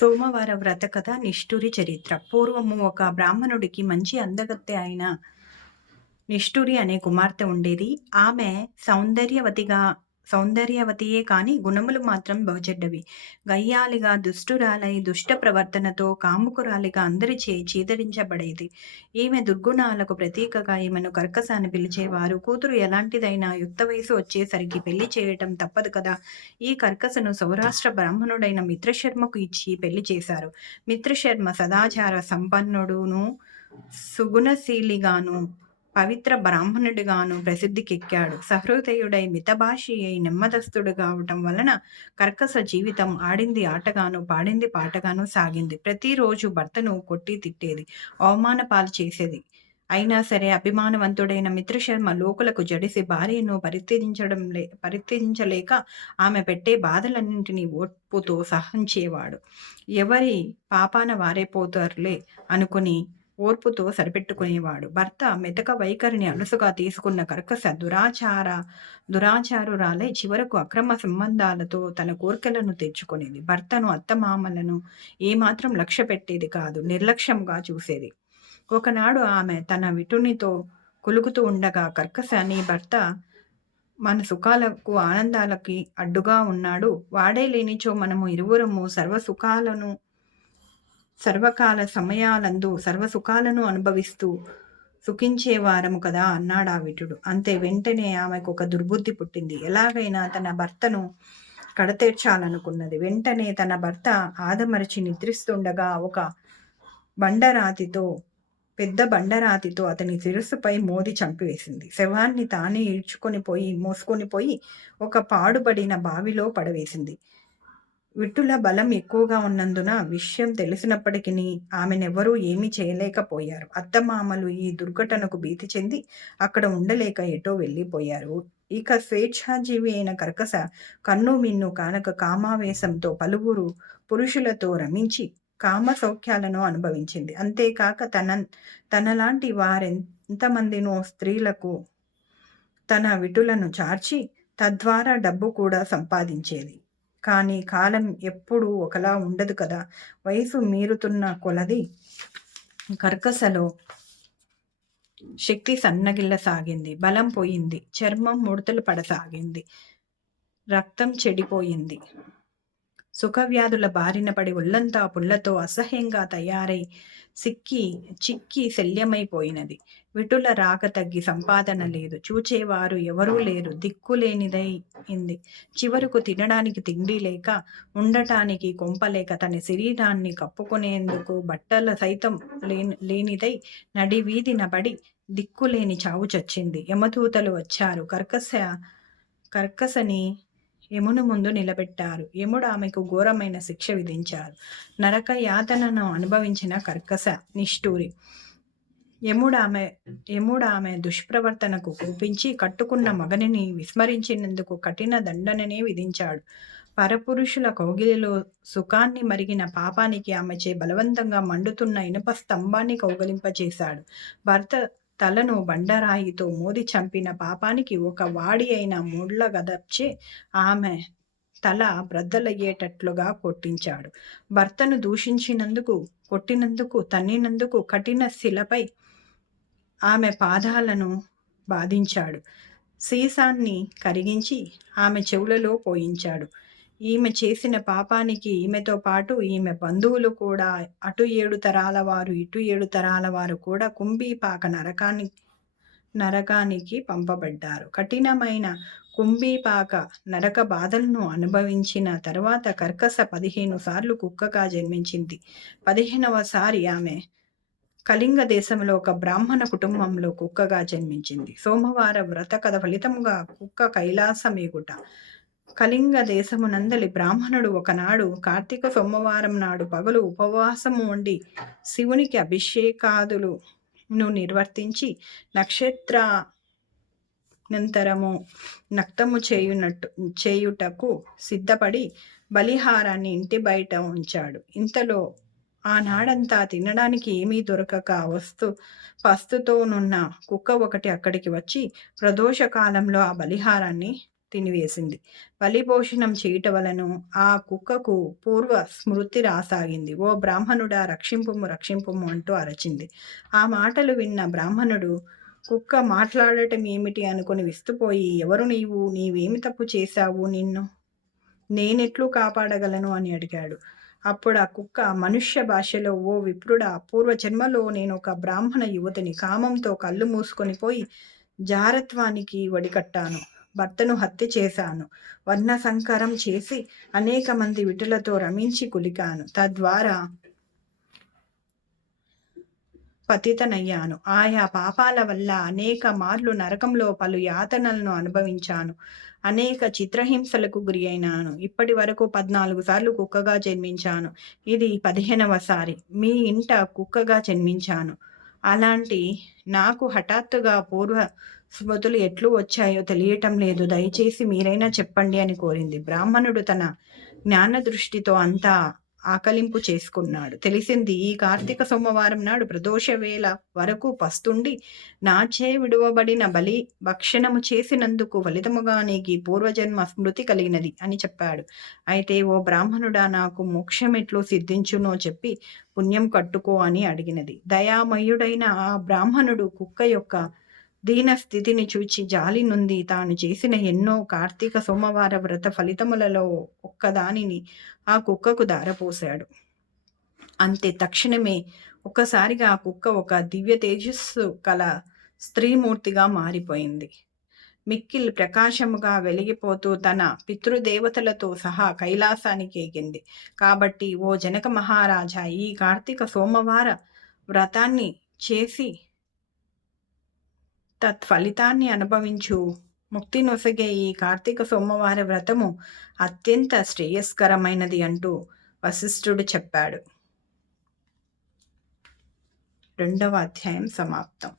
సోమవార వ్రత కథ నిష్ఠురి చరిత్ర. పూర్వము ఒక బ్రాహ్మణుడికి మంచి అందగత్తె అయిన నిష్ఠురి అనే కుమార్తె ఉండేది. ఆమె సౌందర్యవతిగా సౌందర్యవతియే కాని గుణములు మాత్రం బహుచెడ్డవి గయ్యాలిగా దుష్టురాలై దుష్ట ప్రవర్తనతో కాముకురాలిగా అందరిచే చీదరించబడేది. ఈమె దుర్గుణాలకు ప్రతీకగా ఈమెను కర్కస అని పిలిచేవారు. కూతురు ఎలాంటిదైనా యుక్త వయసు వచ్చేసరికి పెళ్ళి చేయటం తప్పదు కదా. ఈ కర్కసను సౌరాష్ట్ర బ్రాహ్మణుడైన మిత్రశర్మకు ఇచ్చి పెళ్ళి చేశారు. మిత్రశర్మ సదాచార సంపన్నుడును సుగుణశీలిగాను పవిత్ర బ్రాహ్మణుడిగాను ప్రసిద్ధికెక్కాడు. సహృదయుడై మితభాషి అయి నెమ్మదస్తుడు కావటం వలన కర్కస జీవితం ఆడింది ఆటగాను పాడింది పాటగాను సాగింది. ప్రతిరోజు భర్తను కొట్టి తిట్టేది అవమాన పాలు చేసేది. అయినా సరే అభిమానవంతుడైన మిత్రశర్మ లోకులకు జడిసి భార్యను పరిత్యజించడం లే పరిత్యజించలేక ఆమె పెట్టే బాధలన్నింటినీ ఓర్పుతో సహించేవాడు ఎవరి పాపాన వారే పోతారులే అనుకుని ఓర్పుతో సరిపెట్టుకునేవాడు. భర్త మెతక వైఖరిని అలుసుగా తీసుకున్న కర్కశ దురాచార దురాచారురాలై చివరకు అక్రమ సంబంధాలతో తన కోరికలను తెచ్చుకునేది. భర్తను అత్తమామలను ఏమాత్రం లక్ష్య పెట్టేది కాదు నిర్లక్ష్యంగా చూసేది. ఒకనాడు ఆమె తన విటునితో కులుకుతూ ఉండగా కర్కశ నీ భర్త మన సుఖాలకు ఆనందాలకి అడ్డుగా ఉన్నాడు. వాడే లేనిచో మనము ఇరువురము సర్వ సుఖాలను సర్వకాల సమయాలందు సర్వసుఖాలను అనుభవిస్తూ సుఖించేవారము కదా అన్నాడు ఆ విటుడు. అంతే వెంటనే ఆమెకు ఒక దుర్బుద్ధి పుట్టింది. ఎలాగైనా తన భర్తను కడతీర్చాలనుకున్నది. వెంటనే తన భర్త ఆదమరచి నిద్రిస్తుండగా ఒక బండరాతితో పెద్ద బండరాతితో అతని శిరస్సుపై మోది చంపివేసింది. శవాన్ని తానే ఈడ్చుకొని పోయి మోసుకొని పోయి ఒక పాడుబడిన బావిలో పడవేసింది. విట్టుల బలం ఎక్కువగా ఉన్నందున విషయం తెలిసినప్పటికీ ఆమెనెవరూ ఏమీ చేయలేకపోయారు. అత్తమామలు ఈ దుర్ఘటనకు భీతి చెంది అక్కడ ఉండలేక ఎటో వెళ్ళిపోయారు. ఇక స్వేచ్ఛాజీవి అయిన కర్కస కన్ను మిన్ను కానక కామావేశంతో పలువురు పురుషులతో రమించి కామ సౌఖ్యాలను అనుభవించింది. అంతేకాక తన తనలాంటి వారెంతమందినో స్త్రీలకు తన విటులను చార్చి తద్వారా డబ్బు కూడా సంపాదించేది. కానీ కాలం ఎప్పుడూ ఒకలా ఉండదు కదా? వయసు మీరుతున్న కొలది కర్కసలో శక్తి సన్నగిల్ల సాగింది. బలం పోయింది. చర్మం ముడతలు పడసాగింది. రక్తం చెడిపోయింది. సుఖవ్యాధుల బారిన పడి ఒళ్ళంతా పుల్లతో అసహ్యంగా తయారై సిక్కి చిక్కి శల్యమైపోయినది. విటుల రాక తగ్గి సంపాదన లేదు. చూచేవారు ఎవరూ లేరు. దిక్కులేనిదైంది చివరకు తినడానికి తిండి లేక ఉండటానికి కొంపలేక తన శరీరాన్ని కప్పుకునేందుకు బట్టల సైతం లేని లేనిదై నడి వీధిన పడి దిక్కులేని చావు చచ్చింది. యమదూతలు వచ్చారు. కర్కశ కర్కసని యమును ముందు నిలబెట్టారు. యముడు ఆమెకు ఘోరమైన శిక్ష విధించారు. నరక యాతనను అనుభవించిన కర్కశ నిష్ఠూరి యముడు ఆమె దుష్ప్రవర్తనకు కోపించి కట్టుకున్న మగనిని విస్మరించినందుకు కఠిన దండననే విధించాడు. పరపురుషుల కౌగిలిలో సుఖాన్ని మరిగిన పాపానికి ఆమెచే బలవంతంగా మండుతున్న ఇనుప స్తంభాన్ని కౌగలింపచేశాడు. భర్త తలను బండరాయితో మోది చంపిన పాపానికి ఒక వాడి అయిన ముళ్ళ గదప్చే ఆమె తల బ్రద్దలయ్యేటట్లుగా కొట్టించాడు. భర్తను దూషించినందుకు కొట్టినందుకు తన్నినందుకు కఠిన శిలపై ఆమె పాదాలను బాధించాడు. సీసాన్ని కరిగించి ఆమె చెవులలో పోయించాడు. ఈమె చేసిన పాపానికి ఈమెతో పాటు ఈమె బంధువులు కూడా అటు ఏడు తరాల వారు ఇటు ఏడు తరాల వారు కూడా కుంభీపాక నరకాన్ని నరకానికి పంపబడ్డారు. కఠినమైన కుంభీపాక నరక బాధలను అనుభవించిన తర్వాత కర్కస పదిహేను సార్లు కుక్కగా జన్మించింది. పదిహేనవసారి ఆమె కళింగ దేశంలో ఒక బ్రాహ్మణ కుటుంబంలో కుక్కగా జన్మించింది. సోమవారం వ్రత కథ ఫలితముగా కుక్క కైలాసమేగుట కళింగ దేశమునందలి బ్రాహ్మణుడు ఒకనాడు కార్తీక సోమవారం నాడు పగలు ఉపవాసము ఉండి శివునికి అభిషేకాదులును నిర్వర్తించి నక్షత్ర నంతరము నక్తము చేయునట్టు చేయుటకు సిద్ధపడి బలిహారాన్ని ఇంటి బయట ఉంచాడు. ఇంతలో ఆనాడంతా తినడానికి ఏమీ దొరకక వస్తు పస్తుతోనున్న కుక్క ఒకటి అక్కడికి వచ్చి ప్రదోష కాలంలో ఆ బలిహారాన్ని తినివేసింది బలిభోషణం చేయుట వలను ఆ కుక్కకు పూర్వ స్మృతి రాసాగింది. ఓ బ్రాహ్మణుడా రక్షింపుము రక్షింపుము అంటూ అరచింది. ఆ మాటలు విన్న బ్రాహ్మణుడు కుక్క మాట్లాడటం ఏమిటి అనుకుని విస్తుపోయి ఎవరు నీవు? నీవేమి తప్పు చేశావు నిన్ను? నేనెట్లు కాపాడగలను? అని అడిగాడు. అప్పుడు ఆ కుక్క మనుష్య భాషలో ఓ విప్రుడ పూర్వ జన్మలో నేను ఒక బ్రాహ్మణ యువతిని కామంతో కళ్ళు మూసుకొని పోయి జారత్వానికి వడికట్టాను. భర్తను హత్య చేశాను. వర్ణసంకరం చేసి అనేక మంది విటులతో రమించి కులికాను. తద్వారా పతితనయ్యాను. ఆయా పాపాల వల్ల అనేక మార్లు నరకంలో పలు యాతనలను అనుభవించాను. అనేక చిత్రహింసలకు గురి అయినాను ఇప్పటి వరకు పద్నాలుగు సార్లు కుక్కగా జన్మించాను. ఇది పదిహేనవసారి మీ ఇంట కుక్కగా జన్మించాను. అలాంటి నాకు హఠాత్తుగా పూర్వ స్మృతులు ఎట్లు వచ్చాయో తెలియటం లేదు. దయచేసి మీరైనా చెప్పండి అని కోరింది. బ్రాహ్మణుడు తన జ్ఞాన దృష్టితో అంతా ఆకలింపు చేసుకున్నాడు. తెలిసింది ఈ కార్తీక సోమవారం నాడు ప్రదోష వేళ వరకు పస్తుండి నాచే విడువబడిన బలి భక్షణము చేసినందుకు ఫలితముగా నీకు పూర్వజన్మ స్మృతి కలిగినది అని చెప్పాడు. అయితే ఓ బ్రాహ్మణుడా నాకు మోక్షం మోక్షమెట్లు సిద్ధించునో చెప్పి పుణ్యం కట్టుకో అని అడిగినది. దయామయుడైన ఆ బ్రాహ్మణుడు కుక్క యొక్క దీన స్థితిని చూచి జాలి నుండి తాను చేసిన ఎన్నో కార్తీక సోమవార వ్రత ఫలితములలో ఒక్కదానిని ఆ కుక్కకు దారపోశాడు. అంతే తక్షణమే ఒక్కసారిగా ఆ కుక్క ఒక దివ్య తేజస్సు కల స్త్రీమూర్తిగా మారిపోయింది. మిక్కిల్ ప్రకాశముగా వెలిగిపోతూ తన పితృదేవతలతో సహా కైలాసానికి ఎగింది. కాబట్టి ఓ జనక మహారాజా ఈ కార్తీక సోమవార వ్రతాన్ని చేసి తత్ఫలితాన్ని అనుభవించు. ముక్తి నొసగే ఈ కార్తీక సోమవార వ్రతము అత్యంత శ్రేయస్కరమైనది అంటూ వశిష్ఠుడు చెప్పాడు. రెండవ అధ్యాయం సమాప్తం.